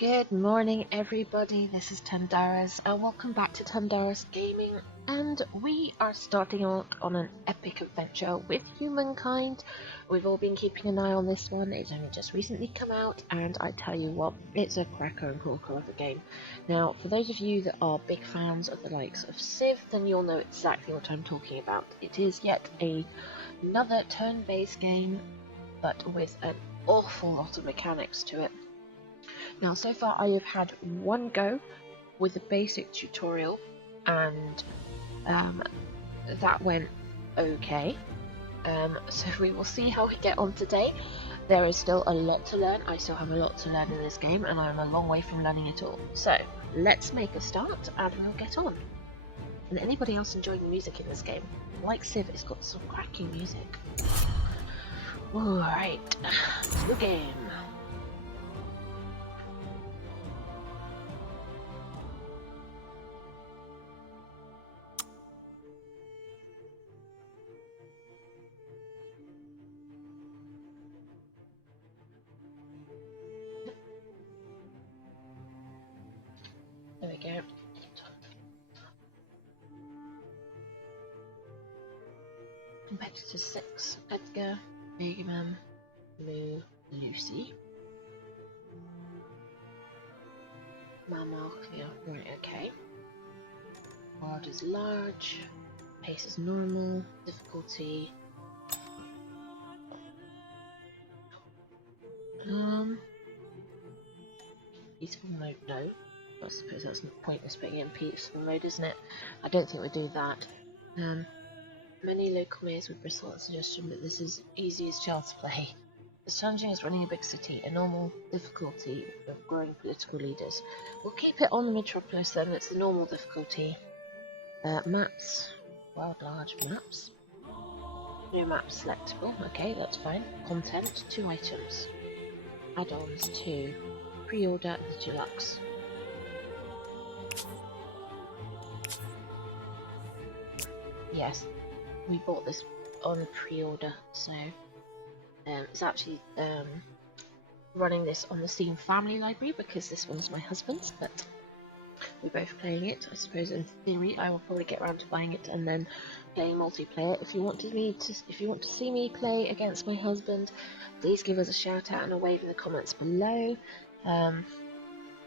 Good morning, everybody. This is Tandaras, and welcome back to Tandaras Gaming. And we are starting out on an epic adventure with Humankind. We've all been keeping an eye on this one. It's only just recently come out, and I tell you what, it's a cracker and corker of a game. Now, for those of you that are big fans of the likes of Civ, then you'll know exactly what I'm talking about. It is yet another turn-based game, but with an awful lot of mechanics to it. Now, so far I have had one go with the basic tutorial, and that went okay. So we will see how we get on today. There is still a lot to learn. I still have a lot to learn in this game, and I'm a long way from learning it all. So let's make a start, and we'll get on. And anybody else enjoying the music in this game? Like Civ, it's got some cracking music. Alright, new game. There we go. Competitor 6, Edgar, Megaman, Lou, Lucy. Mama, yeah, right, okay. World is large, pace is normal, difficulty. Peaceful mode, no. I suppose that's not pointless putting in peaceful mode, isn't it? I don't think we'll do that. Many local mayors would bristle at the suggestion that this is easy as child's play. As challenging as running a big city, a normal difficulty of growing political leaders. We'll keep it on the metropolis then, it's the normal difficulty. Maps. World large maps. New map selectable, okay, that's fine. Content, 2 items. Add-ons, 2. Pre-order, the deluxe. Yes, we bought this on pre-order, so it's actually running this on the Steam Family Library because this one's my husband's, but we're both playing it. I suppose in theory I will probably get around to buying it and then playing multiplayer. If you want to see me play against my husband, please give us a shout out and a wave in the comments below.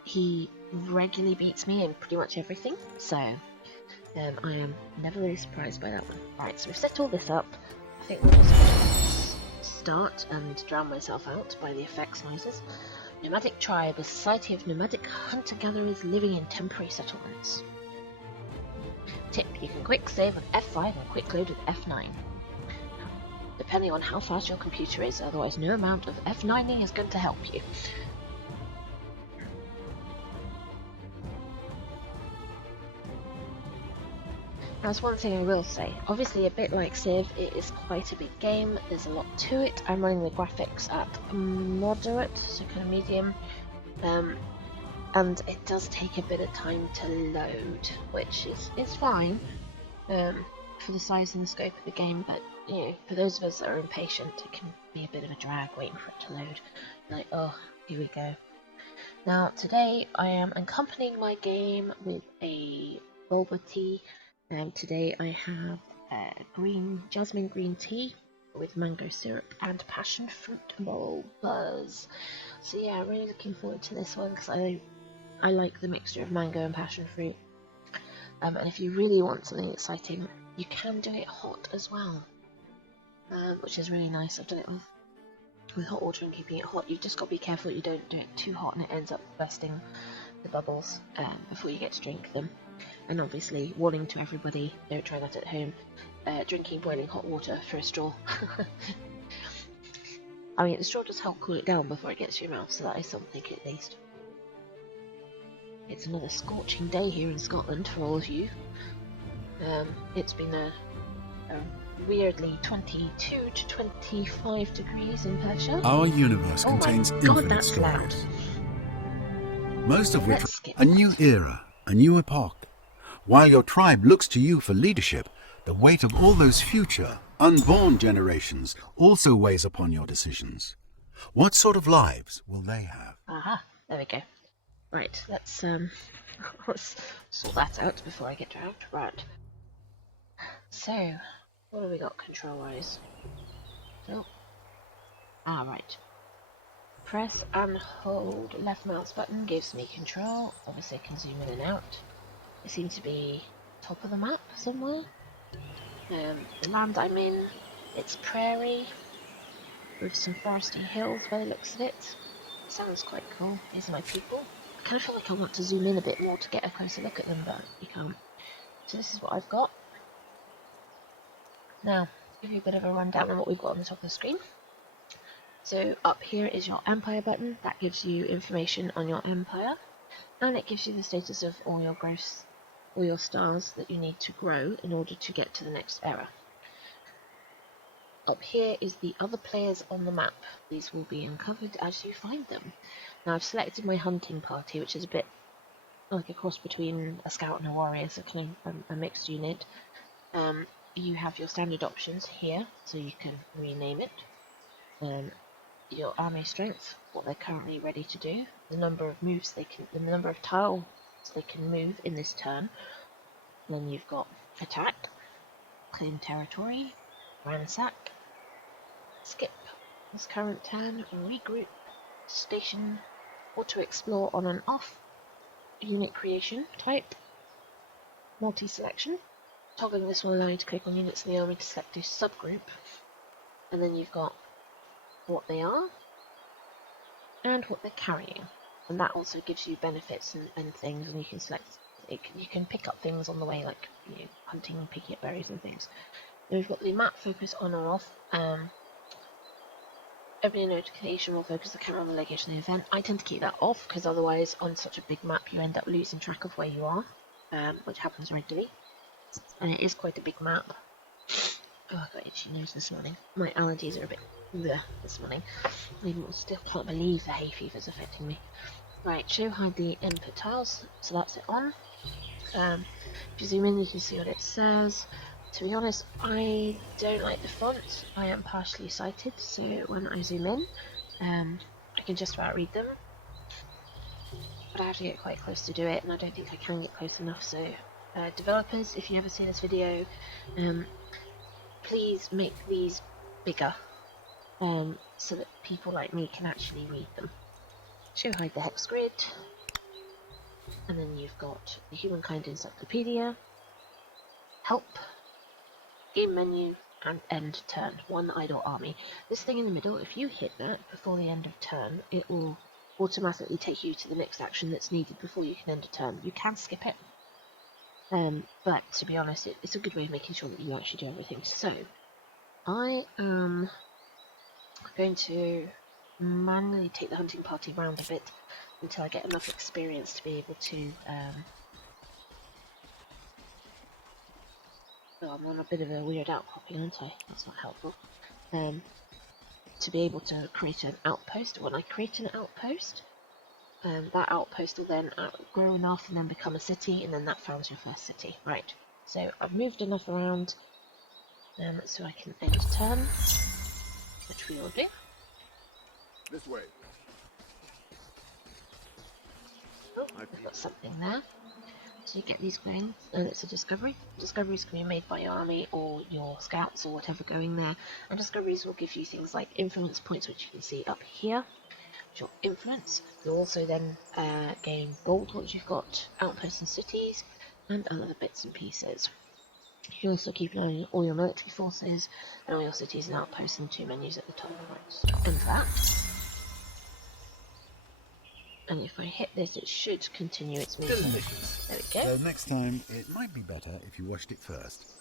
He regularly beats me in pretty much everything, so I am never really surprised by that one. Right, so we've set all this up. I think we'll just start and drown myself out by the effects noises. Nomadic tribe, a society of nomadic hunter-gatherers living in temporary settlements. Tip, you can quick save with F5 and quick load with F9. Depending on how fast your computer is, otherwise no amount of F9ing is going to help you. That's one thing I will say. Obviously, a bit like Civ, it is quite a big game. There's a lot to it. I'm running the graphics at moderate, so kind of medium, and it does take a bit of time to load, which is fine for the size and the scope of the game. But you know, for those of us that are impatient, it can be a bit of a drag waiting for it to load. Like, oh, here we go. Now, today I am accompanying my game with a boba tea. Today I have jasmine green tea with mango syrup and passion fruit bulbas. So yeah, I'm really looking forward to this one because I like the mixture of mango and passion fruit. And if you really want something exciting, you can do it hot as well, which is really nice. I've done it with hot water and keeping it hot. You've just got to be careful you don't do it too hot and it ends up bursting the bubbles before you get to drink them. And obviously, warning to everybody, don't try that at home, drinking boiling hot water through a straw. I mean, the straw does help cool it down before it gets to your mouth, so that is something at least. It's another scorching day here in Scotland for all of you. It's been a weirdly 22 to 25 degrees in Persia. Our universe contains infinite stories, most of which a new era, a new epoch. While your tribe looks to you for leadership, the weight of all those future, unborn generations also weighs upon your decisions. What sort of lives will they have? Aha, there we go. Right, let's let's sort that out before I get drowned. Right. So, what have we got control-wise? Oh. Ah, right. Press and hold left mouse button gives me control. Obviously I can zoom in and out. I seem to be top of the map somewhere. The land I'm in, it's prairie with some foresty hills by the looks of it. Sounds quite cool. These are my people. I kind of feel like I want to zoom in a bit more to get a closer look at them, but you can't. So this is what I've got. Now, to give you a bit of a rundown on what we've got on the top of the screen. So up here is your empire button. That gives you information on your empire, and it gives you the status of all your growths, all your stars that you need to grow in order to get to the next era. Up here is the other players on the map. These will be uncovered as you find them. Now I've selected my hunting party, which is a bit like a cross between a scout and a warrior, so kind of a mixed unit. You have your standard options here, so you can rename it. Your army strength, what they're currently ready to do, the number of moves they can, the number of tiles they can move in this turn. Then you've got attack, claim territory, ransack, skip this current turn, regroup, station, auto explore on and off, unit creation type, multi-selection. Toggling this will allow you to click on units in the army to select a subgroup, and then you've got what they are and what they're carrying, and that also gives you benefits and things, and you can select it, you can pick up things on the way, like hunting and picking up berries and things. Then we've got the map focus on or off. Every notification will focus the camera on the location of the event. I tend to keep that off because otherwise on such a big map you end up losing track of where you are, which happens regularly, and it is quite a big map. Oh, I got itchy nose this morning. My allergies are a bit bleh this morning. I still can't believe the hay fever's affecting me. Right, show hide the input tiles, so that's it on. If you zoom in you can see what it says. To be honest, I don't like the font. I am partially sighted, so when I zoom in, I can just about read them. But I have to get quite close to do it, and I don't think I can get close enough, so developers, if you ever see this video, please make these bigger, so that people like me can actually read them. Show hide the hex grid, and then you've got the Humankind Encyclopedia, help, game menu, and end turn, one idle army. This thing in the middle, if you hit that before the end of turn, it will automatically take you to the next action that's needed before you can end a turn. You can skip it, but to be honest, it's a good way of making sure that you actually do everything. So, I am going to manually take the hunting party round a bit until I get enough experience to be able to oh, I'm on a bit of a weird outcropping, aren't I? That's not helpful. To be able to create an outpost. When I create an outpost, that outpost will then grow enough and then become a city, and then that founds your first city. Right, so I've moved enough around so I can end turn, which we will do. This way. Oh, I've got something there. So you get these going, and it's a discovery. Discoveries can be made by your army or your scouts or whatever going there, and discoveries will give you things like influence points, which you can see up here. Your influence. You'll also then gain gold once you've got outposts and cities, and other bits and pieces. You can also keep an eye on all your military forces and all your cities and outposts, and two menus at the top. Right, and that. And if I hit this, it should continue its movement. There we go. So next time, it might be better if you washed it first.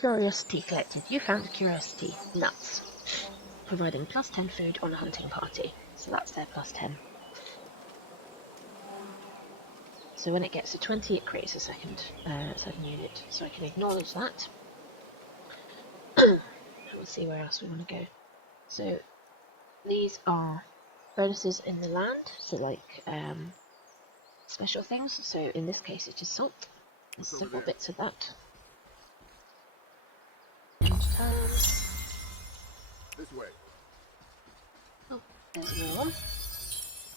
Curiosity collected. You found curiosity. Nuts. Providing plus 10 food on a hunting party. So that's their plus 10. So when it gets to 20, it creates a second unit. So I can acknowledge that. And we'll see where else we want to go. So these are bonuses in the land. So like special things. So in this case it is salt. There's several bits of that. This way. Oh, there's another one.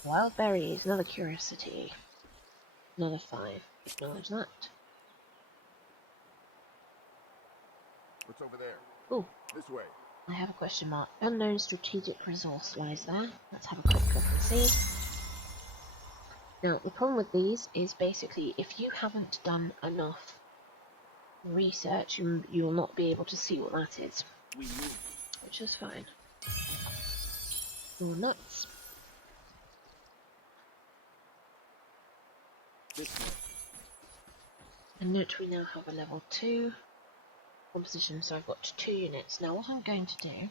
Wild berries, another curiosity. Another 5. Acknowledge that. What's over there? Ooh. This way. I have a question mark. Unknown strategic resource lies there. Let's have a quick look and see. Now, the problem with these is basically if you haven't done enough research, you'll not be able to see what that is. Which is fine. More nuts. And note we now have a level 2 composition, so I've got 2 units. Now what I'm going to do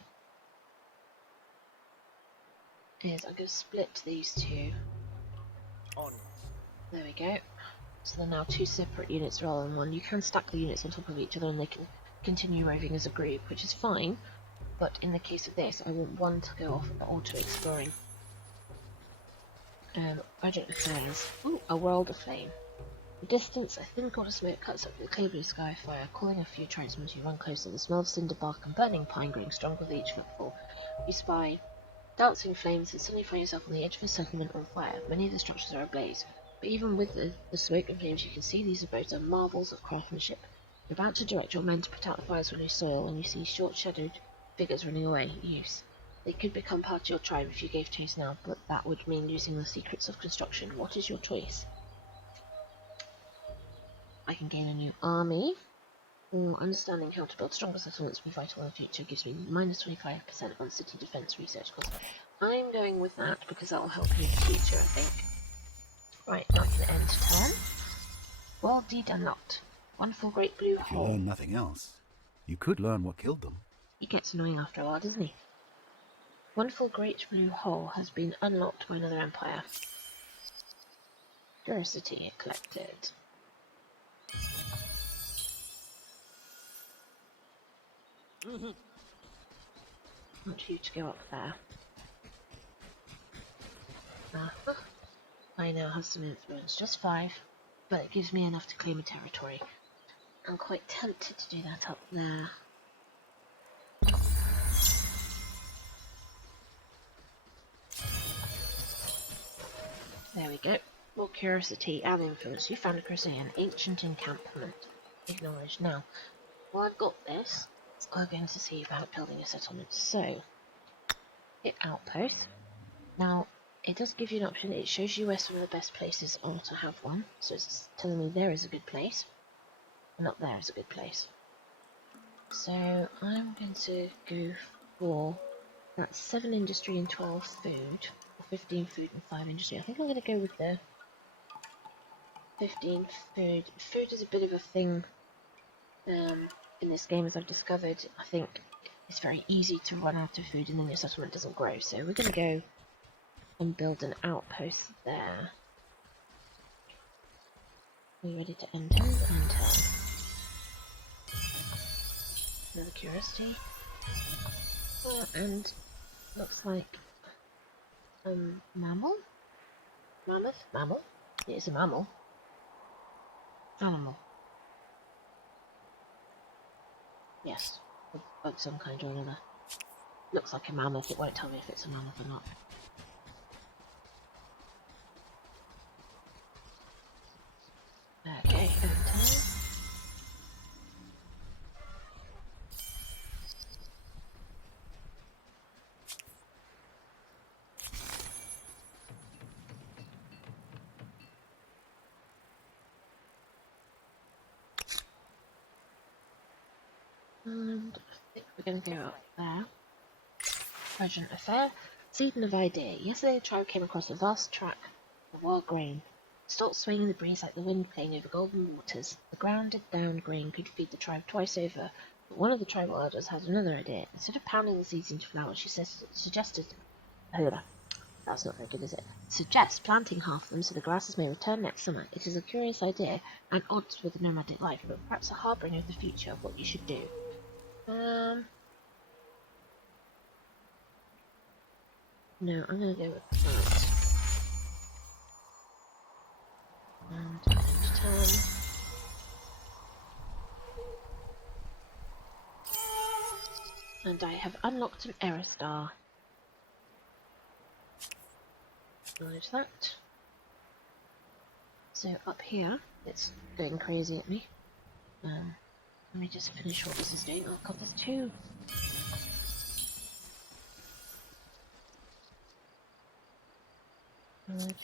is I'm going to split these two. There we go. So they're now 2 separate units rather than one. You can stack the units on top of each other and they can continue roving as a group, which is fine. But in the case of this, I want one to go off auto exploring. Project Affairs. Ooh, a world aflame. In the distance, a thin cloud of smoke cuts up the clear blue sky fire, calling a few tribesmen as you run closer. The smell of cinder bark and burning pine growing stronger with each footfall. You spy dancing flames and suddenly find yourself on the edge of a settlement on fire. Many of the structures are ablaze. But even with the smoke and flames, you can see these abodes are marvels of craftsmanship. You're about to direct your men to put out the fires with new soil when you see short-shadowed figures running away. Use. They could become part of your tribe if you gave chase now, but that would mean losing the secrets of construction. What is your choice? I can gain a new army. Understanding how to build stronger settlements will be vital in the future. Gives me minus 25% on city defense research costs. I'm going with that because that will help me in the future, I think. Right, now I can end turn. World deed unlocked. Wonderful great blue If you hole. learn nothing else, you could learn what killed them. He gets annoying after a while, doesn't he? Wonderful great blue hole has been unlocked by another empire. Curiosity collected. I want you to go up there. I now have some influence, just 5, but it gives me enough to claim a territory. I'm quite tempted to do that up there. There we go. More curiosity and influence. You found a crusade, an ancient encampment. Acknowledged. Now, while I've got this, I'm going to see about building a settlement. So, hit outpost. Now, it does give you an option. It shows you where some of the best places are to have one. So it's telling me there is a good place. And up there is a good place. So, I'm going to go for that's 7 industry and 12 food. Or 15 food and 5 industry. I think I'm going to go with the 15 food. Food is a bit of a thing in this game, as I've discovered. I think it's very easy to run out of food and then your settlement doesn't grow. So we're going to go and build an outpost there. Are you ready to end turn? End turn. Another curiosity. And looks like mammal? Mammoth? Mammal? It is a mammal. Animal. Yes, of some kind or another. Looks like a mammoth. It won't tell me if it's a mammoth or not. Okay, end turn. And I think we're going to go up there. Urgent affair. Seeding of idea. Yesterday the tribe came across a vast tract of wild grain. Stalks swaying in the breeze like the wind playing over golden waters. The grounded down grain could feed the tribe twice over. But one of the tribal elders had another idea. Instead of pounding the seeds into flour, she suggested... That's not very good, is it? Suggests planting half of them so the grasses may return next summer. It is a curious idea, and odds with nomadic life, but perhaps a harbinger of the future of what you should do. No, I'm going to go with that. And end turn. And I have unlocked an error star. Acknowledge that. So up here, it's going crazy at me. Let me just finish what this is doing. Oh god, there's two. Right.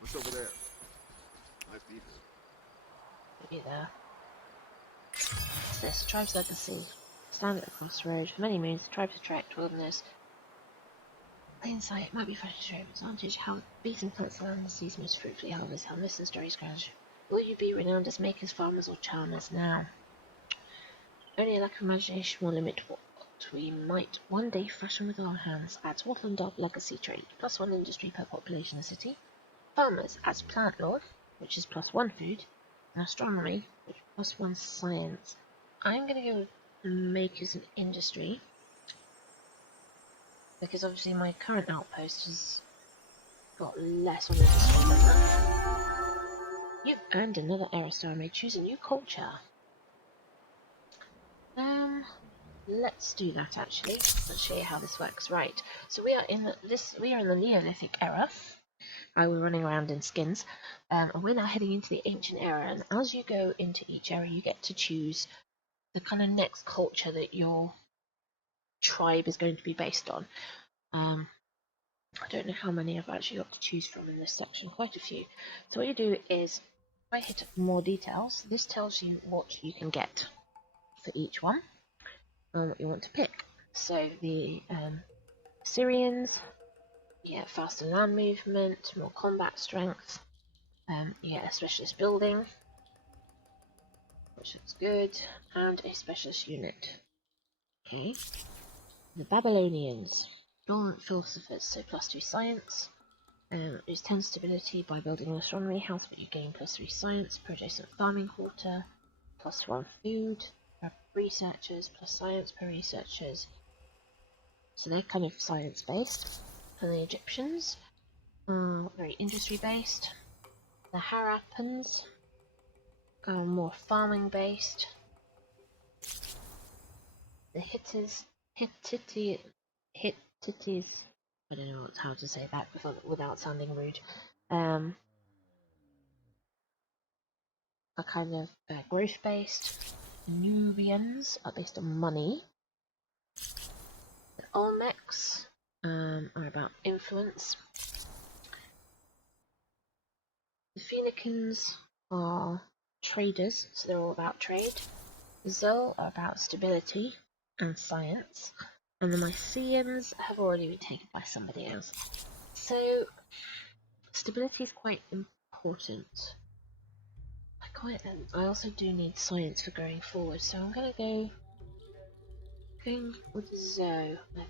What's over there? Nice people. Maybe there. What's this? Tribe's legacy. Stand at the crossroad. For many moons, the tribes have trekked wilderness. Plain sight might be fresh to show advantage. How bees and plants land the sea's most fruitfully harvest. How this is stories ground. Will you be renowned as makers, farmers, or charmers now? Only a lack of imagination will limit what we might one day fashion with our hands. Adds Wattle and Dog legacy trait. +1 industry per population of city. Farmers adds plant lore, which is +1 food. And astronomy, which is +1 science. I'm going to go with makers and industry. Because obviously my current outpost has got less on industry than that. You've earned another era star. May choose a new culture. Let's do that actually. Let's show you how this works. Right. So we are in the Neolithic era. We're running around in skins. And we're now heading into the ancient era, and as you go into each era you get to choose the kind of next culture that your tribe is going to be based on. I don't know how many I've actually got to choose from in this section, quite a few. So what you do is, if I hit more details, this tells you what you can get for each one and what you want to pick. So the Syrians, you get faster land movement, more combat strength, you get a specialist building, which looks good, and a specialist unit. Okay. The Babylonians, dormant philosophers, so +2 science. Is 10 stability by building an astronomy house, but you gain +3 science per adjacent farming quarter, +1 food per researchers, plus science per researchers. So they're kind of science based. And the Egyptians are very industry based. The Harappans are more farming based. The Hittites, I don't know how to say that without sounding rude. Are kind of growth based. Nubians are based on money. The Olmecs are about influence. The Phoenicians are traders, so they're all about trade. The Zol are about stability and science. And the Mycenaeans have already been taken by somebody else. So, stability is quite important. I also do need science for going forward, so I'm going to go with Zoe, I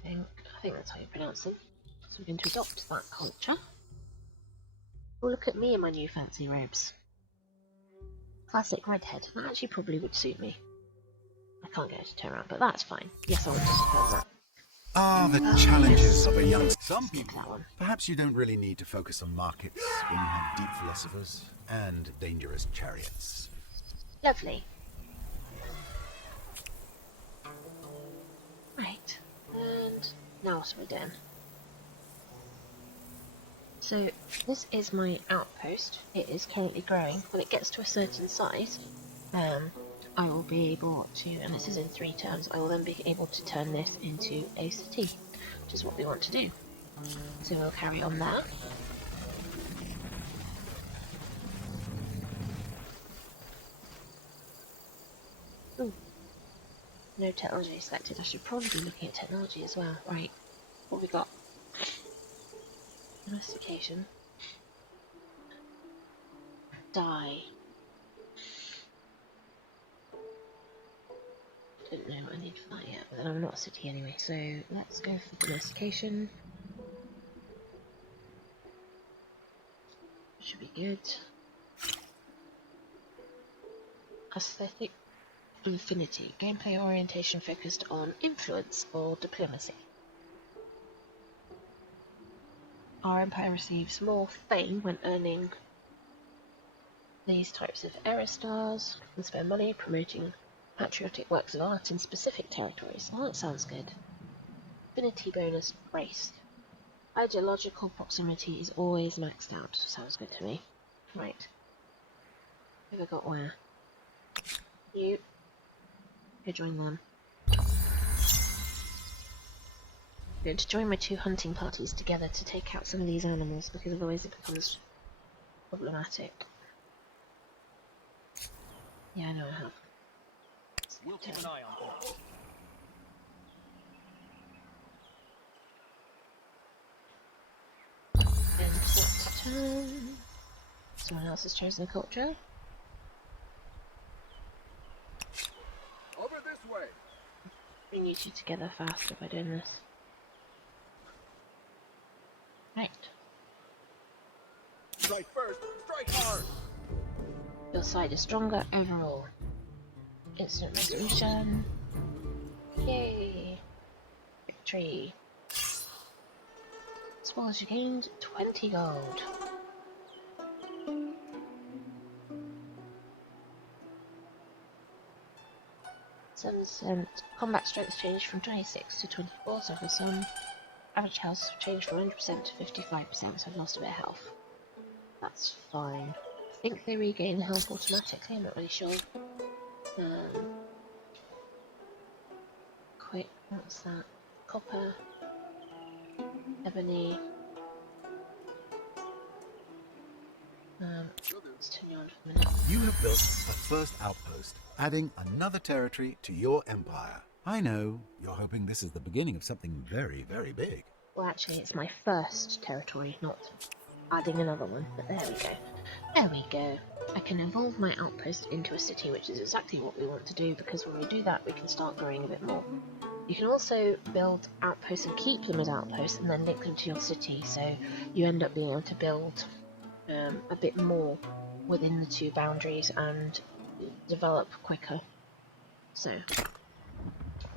think that's how you pronounce them. So we're going to adopt that culture. Oh, look at me in my new fancy robes. Classic redhead. That actually probably would suit me. I can't get it to turn around, but that's fine. Yes, I want to support that. The challenges of a young... Some people, perhaps you don't really need to focus on markets when you have deep philosophers and dangerous chariots. Lovely. Right, and now what are we doing? So this is my outpost. It is currently growing. When it gets to a certain size, I will be able to, and this is in 3 turns, I will then be able to turn this into a city, which is what we want to do. So we'll carry on there. Ooh. No technology selected. I should probably be looking at technology as well. Right, what have we got? Domestication. Die. Don't know what I need for that yet, but I'm not a city anyway, so let's go for domestication. Should be good. Aesthetic infinity. Gameplay orientation focused on influence or diplomacy. Our empire receives more fame when earning these types of era stars. Can spend money promoting Patriotic works of art in specific territories. Oh, that sounds good. Affinity bonus, grace. Ideological proximity is always maxed out. Sounds good to me. Right. Who have I got where? You. Go join them. I'm going to join my 2 hunting parties together to take out some of these animals, because otherwise it becomes problematic. Yeah, I know I have. We'll keep an eye on things. End that turn. Someone else has chosen a culture. Over this way. Bring you two together faster by doing this. Right. Strike first. Strike hard. Your side is stronger overall. Instant resolution. Yay! Victory. Spoils you gained 20 gold. Combat strength changed from 26 to 24, so for some. Average health changed from 100% to 55%, so I've lost a bit of health. That's fine. I think they regain health automatically, I'm not really sure. Quick, what's that? Copper, ebony. Let's turn you on for a minute. You have built a first outpost, adding another territory to your empire. I know, you're hoping this is the beginning of something very, very big. Well, actually, it's my first territory, not adding another one, but there we go. There we go. I can evolve my outpost into a city, which is exactly what we want to do, because when we do that, we can start growing a bit more. You can also build outposts and keep them as outposts, and then link them to your city, so you end up being able to build a bit more within the 2 boundaries and develop quicker. So,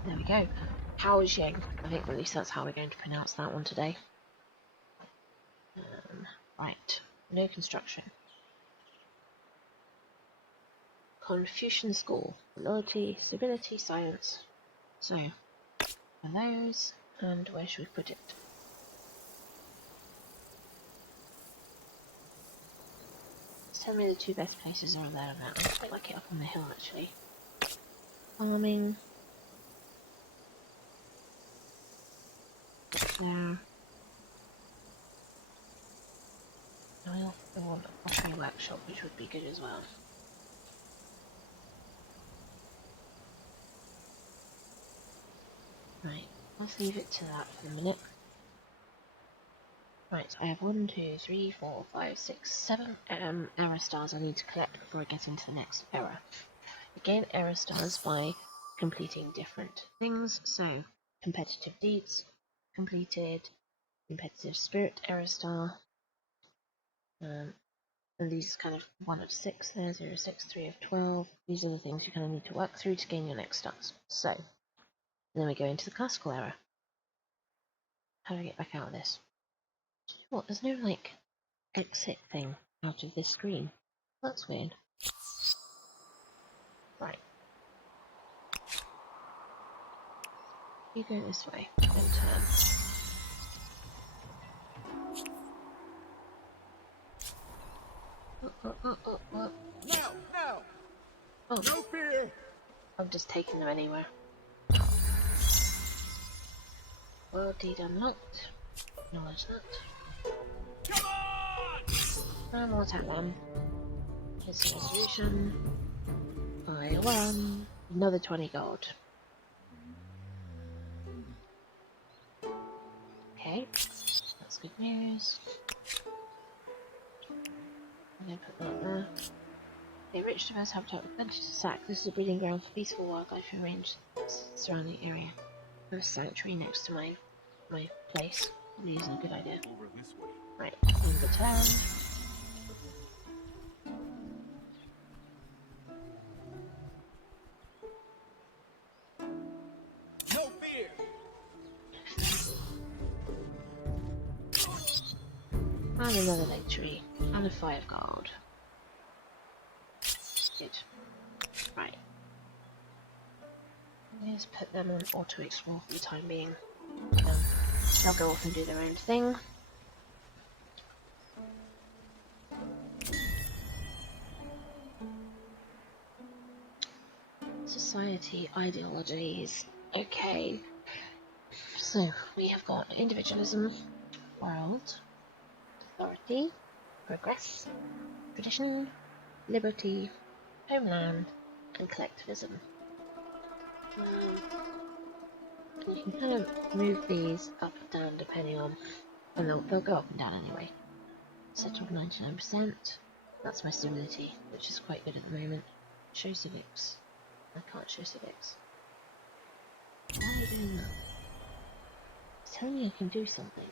there we go. Haojiang. I think at least that's how we're going to pronounce that one today. Right. No construction. Confucian School. Ability, stability, science. So, for those, and where should we put it? Tell me the 2 best places are there about. I quite like it up on the hill actually. Farming. There. I also want a pottery workshop, which would be good as well. Right, let's leave it to that for a minute. Right, I have 1, 2, 3, 4, 5, 6, 7 error stars I need to collect before I get into the next error. I gain error stars by completing different things, so competitive deeds completed, competitive spirit error star, and these kind of 1 of 6 there, 0, 6, 3 of 12. These are the things you kind of need to work through to gain your next stars. So, then we go into the classical error. How do I get back out of this? What? There's no like exit thing out of this screen. That's weird. Right. You go this way. Then turn. Now! Now! Oh, No fear! I'm just taking them anywhere. World deed unlocked. Acknowledge that. Come on! And we'll attack them. Here's the resolution. I won. Another 20 gold. Okay, that's good news. I'm going to put that there. A rich diverse habitat with plenty to sack. This is a breeding ground for peaceful wildlife who range surrounding area. There's a sanctuary next to my place. Probably isn't a good idea. Over this way. Right, in the town. No fear! And another lake tree. And a 5 guard. Good. Right. just put them on auto explore for the time being. They'll go off and do their own thing. Society ideologies. Okay. So we have got individualism, world, authority, progress, tradition, liberty, homeland, and collectivism. And you can kind of move these up and down depending on, and they'll go up and down anyway. Settled 99%. That's my stability, which is quite good at the moment. Show civics. I can't show civics. Why are you doing that? It's telling me I can do something,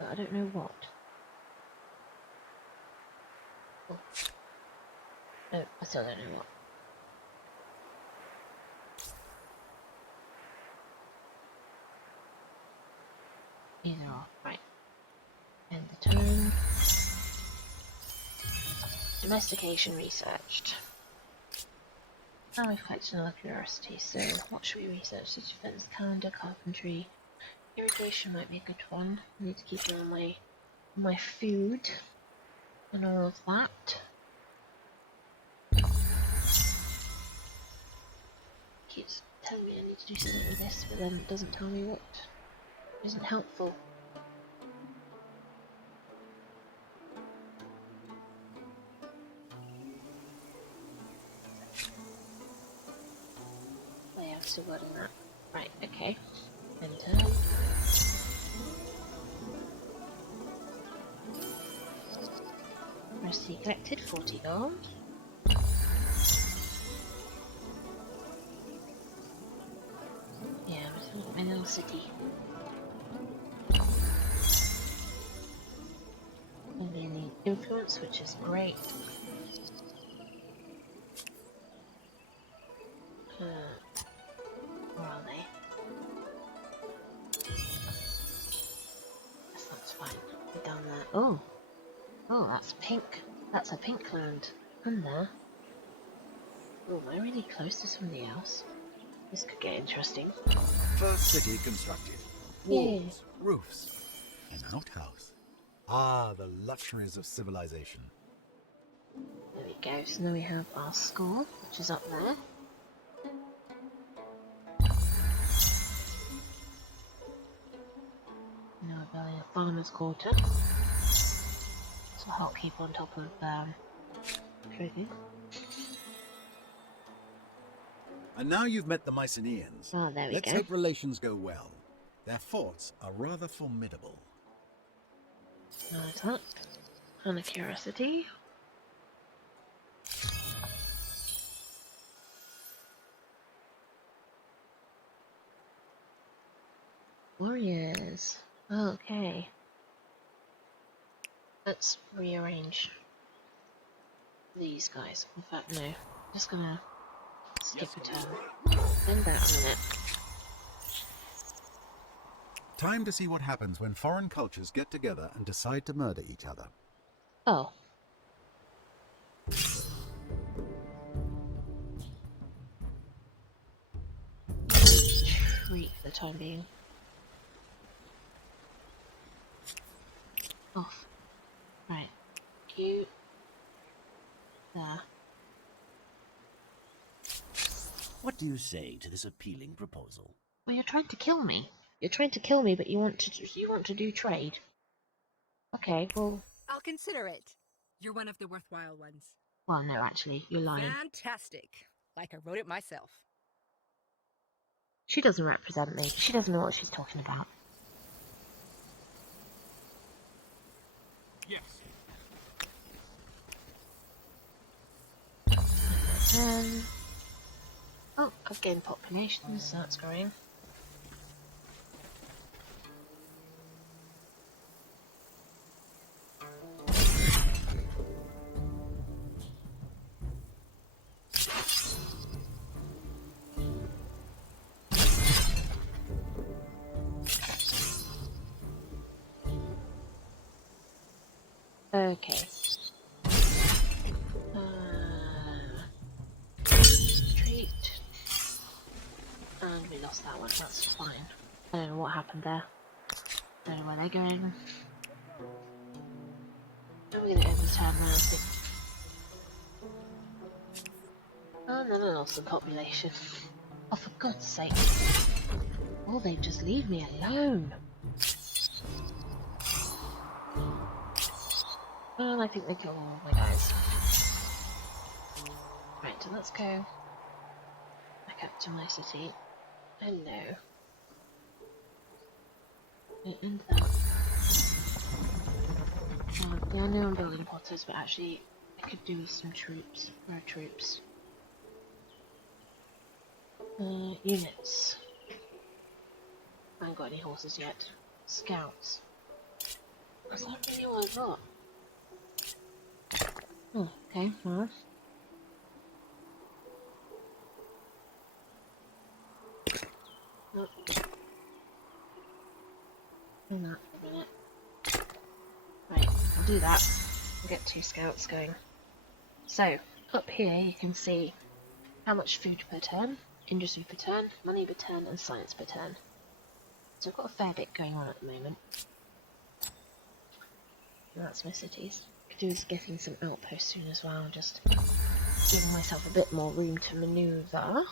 but I don't know what. Oh. No, I still don't know what. Either or. Right. End the turn. Domestication researched. Now we've collected another curiosity, so what should we research? Defense, calendar, carpentry. Irrigation might be a good one. I need to keep an eye on my food and all of that. Keeps telling me I need to do something with this, but then it doesn't tell me what. It isn't helpful. Oh yeah, I'm still wording that. Right, okay. Enter. Recipe collected, 40 gold. Yeah, we're still in my little city. And we need influence, which is great. Where are they? That's fine. We're down there. Oh! Oh, that's pink. That's a pink land. I'm there. Oh, am I really close to somebody else? This could get interesting. First city constructed. Walls, roofs, an outhouse. Ah, the luxuries of civilization. There we go. So now we have our school, which is up there. Now we're building a farmer's quarter. So help keep on top of food. And now you've met the Mycenaeans. Oh, there we Let's go. hope relations go well. Their forts are rather formidable. There's that. And a curiosity. Warriors. Okay. Let's rearrange these guys. In fact, no. Just gonna skip a turn. End that a minute. Time to see what happens when foreign cultures get together and decide to murder each other. Oh. Treat for the time being. Off. Right. You. There. What do you say to this appealing proposal? Well, you're trying to kill me. You're trying to kill me, but you want to do trade. Okay, well. I'll consider it. You're one of the worthwhile ones. Well, no, actually, you're lying. Fantastic. Like I wrote it myself. She doesn't represent me. She doesn't know what she's talking about. Yes. Oh, I've gained population, so that's growing. Okay. Treat. And we missed that one, that's fine. I don't know what happened there. Don't know where they're going. I'm gonna overturn around. Oh, and then I lost some population. Oh, for God's sake. Oh, they just leave me alone. Well, I think they killed all of my guys. Right, so let's go back up to my city. Hello. And that. Yeah, I know I'm building potters, but actually I could do with some troops. Where are troops? Units. I haven't got any horses yet. Scouts. Is that really all I've got? Oh, okay, well. Nope. Do that for a minute. Right, I'll do that. I'll get 2 scouts going. So, up here you can see how much food per turn, industry per turn, money per turn, and science per turn. So I've got a fair bit going on at the moment. And that's my cities. Could do with getting some outposts soon as well, just giving myself a bit more room to manoeuvre.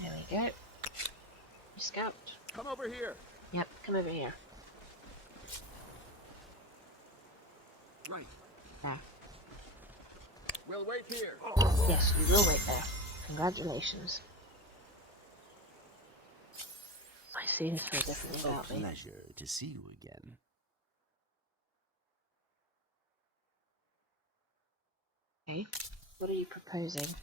There we go. Scout. Come over here. Yep, come over here. Right. There. We'll wait here. Yes, you will wait there. Congratulations. I seem to feel differently A about me. pleasure to see you again. Okay, what are you proposing?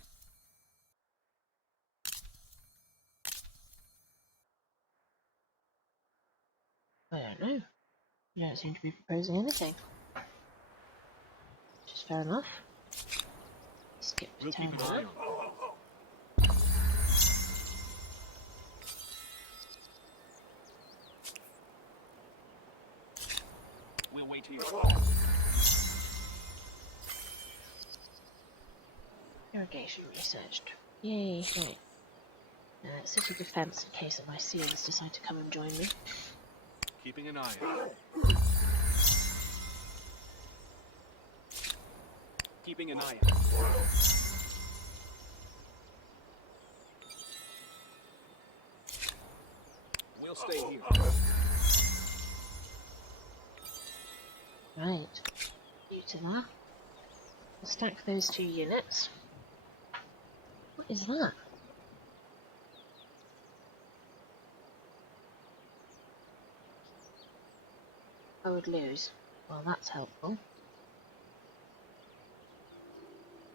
I don't know. You don't seem to be proposing anything. Which is fair enough. Skip to We'll keep town an eye hall. on them. We'll wait here. Irrigation researched. Yay, right. City defense in case of my seals decide to come and join me. Keeping an eye on them. Keeping an eye on them. We'll stay here. Right. You to that. I'll stack those 2 units. What is that? I would lose. Well, that's helpful.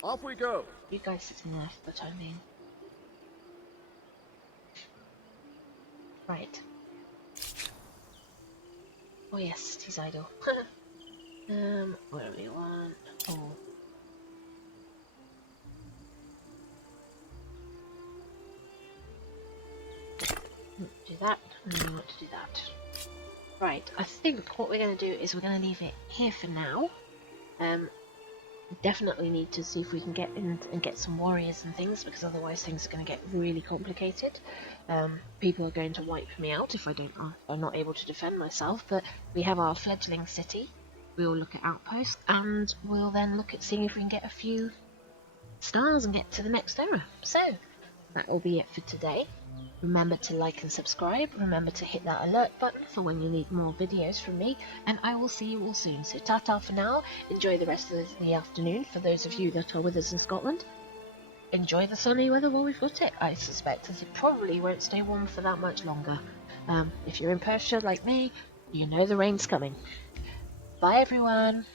Off we go. You guys sitting there for the time being. Right. Oh yes, he's idle. What do we want? Oh. Do that, and then we want to do that. Right, I think what we're going to do is we're going to leave it here for now. Definitely need to see if we can get in and get some warriors and things, because otherwise things are going to get really complicated. People are going to wipe me out if I'm not able to defend myself, but we have our fledgling city. We'll look at outposts, and we'll then look at seeing if we can get a few stars and get to the next era. So, that will be it for today. Remember to like and subscribe, remember to hit that alert button for when you need more videos from me, and I will see you all soon. So ta-ta for now, enjoy the rest of the afternoon for those of you that are with us in Scotland. Enjoy the sunny weather while we've got it. I suspect that it probably won't stay warm for that much longer. If you're in Perthshire like me, you know the rain's coming. Bye everyone!